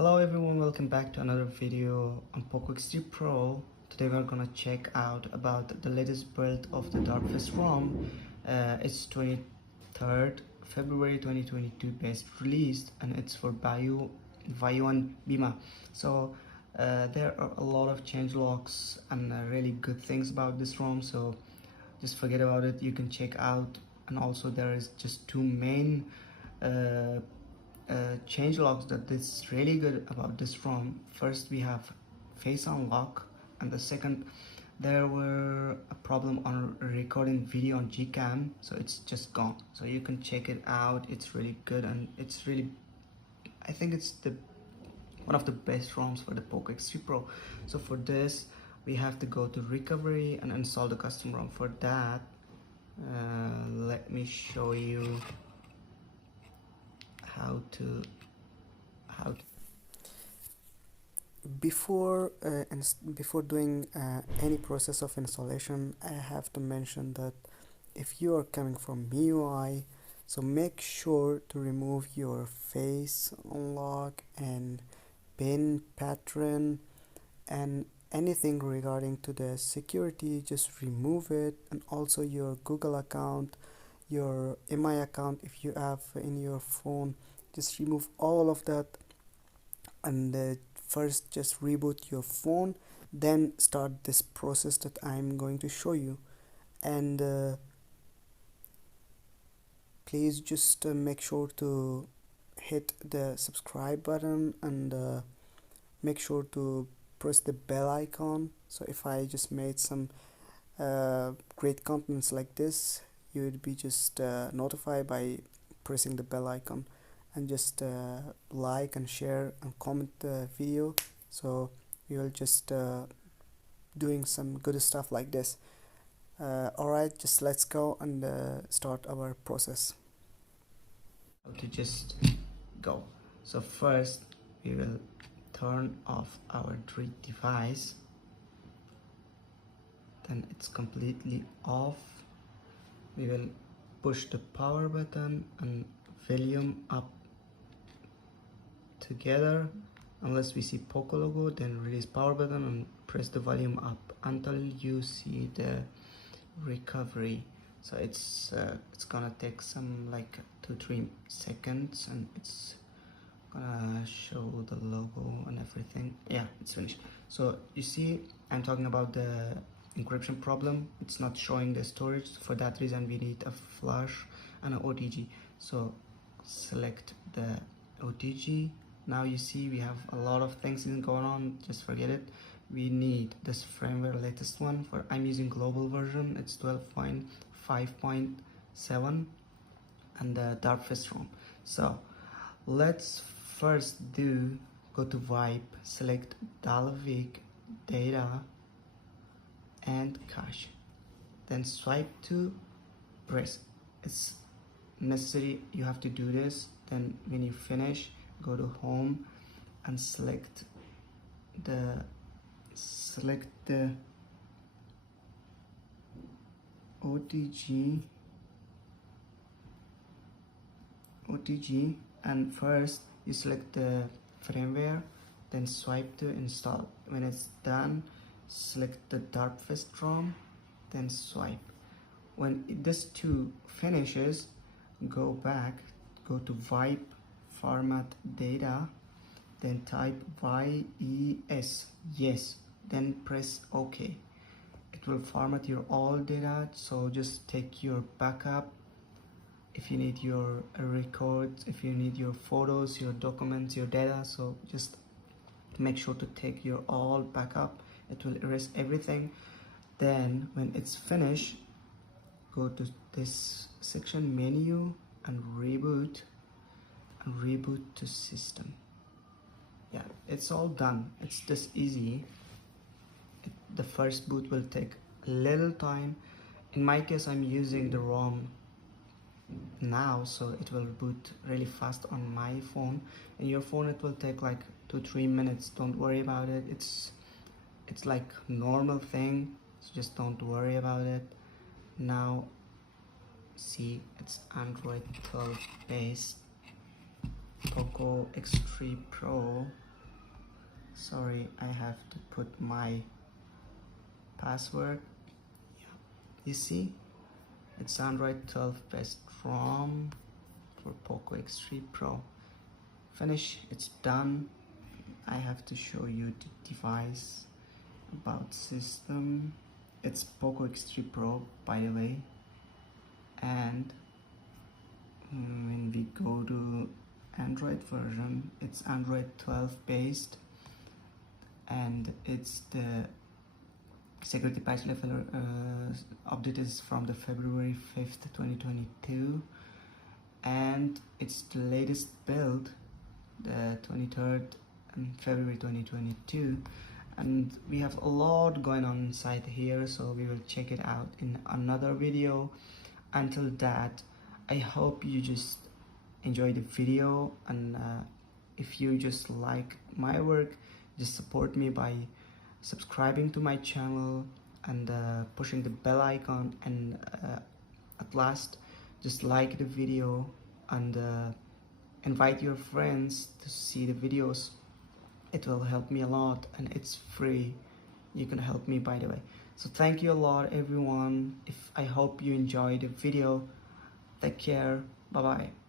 Hello everyone, welcome back to another video on poco x3pro. Today we're gonna check out about the latest build of the derpfest ROM. It's 23rd February 2022 based released, and it's for Vayu and Bima. So there are a lot of changelogs and really good things about this ROM, so just forget about it. You can check out, and also there is just two main changelogs that is really good about this ROM. First, we have face unlock, and the second, there were a problem on recording video on Gcam, so it's just gone. So you can check it out. It's really good, and it's really, I think it's the one of the best ROMs for the poco x3pro. So for this, we have to go to recovery and install the custom ROM. For that, let me show you how to before doing any process of installation. I have to mention that if you are coming from MIUI, so make sure to remove your face unlock and pin pattern and anything regarding to the security. Just remove it, and also your Google account, your MI account if you have in your phone, just remove all of that. And first just reboot your phone, then start this process that I'm going to show you. And please just make sure to hit the subscribe button, and make sure to press the bell icon. So if I just made some great contents like this, you would be just notified by pressing the bell icon, and just like and share and comment the video, so we will just doing some good stuff like this. Alright, just let's go and start our process. How to just go. So first we will turn off our Dread device, then it's completely off. We will push the power button and volume up together. Unless we see poco logo, then release power button and press the volume up until you see the recovery. So it's gonna take some like 2-3 seconds, and it's gonna show the logo and everything. Yeah, it's finished. So you see, I'm talking about the encryption problem. It's not showing the storage. For that reason, we need a flash and an OTG. So select the OTG. Now you see we have a lot of things going on. Just forget it. We need this firmware, latest one. For I'm using global version. It's 12.5.7 and the derpfest ROM. So let's first go to Vibe, select Dalvik data and cache, then swipe to press. It's necessary, you have to do this. Then when you finish, go to home and select the OTG, and first you select the firmware, then swipe to install. When it's done, select the derpfest ROM, then swipe. When this two finishes, go back, go to Vibe format data, then type yes, then press OK. It will format your all data, so just take your backup if you need your records, if you need your photos, your documents, your data. So just make sure to take your all backup. It will erase everything. Then when it's finished, go to this section menu and reboot to system. Yeah, it's all done. It's this easy. The first boot will take a little time. In my case, I'm using the ROM now, so it will boot really fast on my phone. In your phone it will take like 2-3 minutes. Don't worry about it. It's like normal thing, so just don't worry about it. Now see, it's Android 12 based poco x3pro. Sorry, I have to put my password. Yeah. You see, it's Android 12 best ROM for Poco X3 Pro. Finish, it's done. I have to show you the device. About system, it's Poco X3 Pro, by the way. And when we go to Android version, it's Android 12 based, and it's the security patch level update is from the February 5th 2022, and it's the latest build, the 23rd February 2022. And we have a lot going on inside here, so we will check it out in another video. Until that, I hope you just enjoy the video, and if you just like my work, just support me by subscribing to my channel and pushing the bell icon, and at last just like the video and invite your friends to see the videos. It will help me a lot, and it's free. You can help me, by the way. So thank you a lot, everyone. I hope you enjoyed the video. Take care. Bye bye.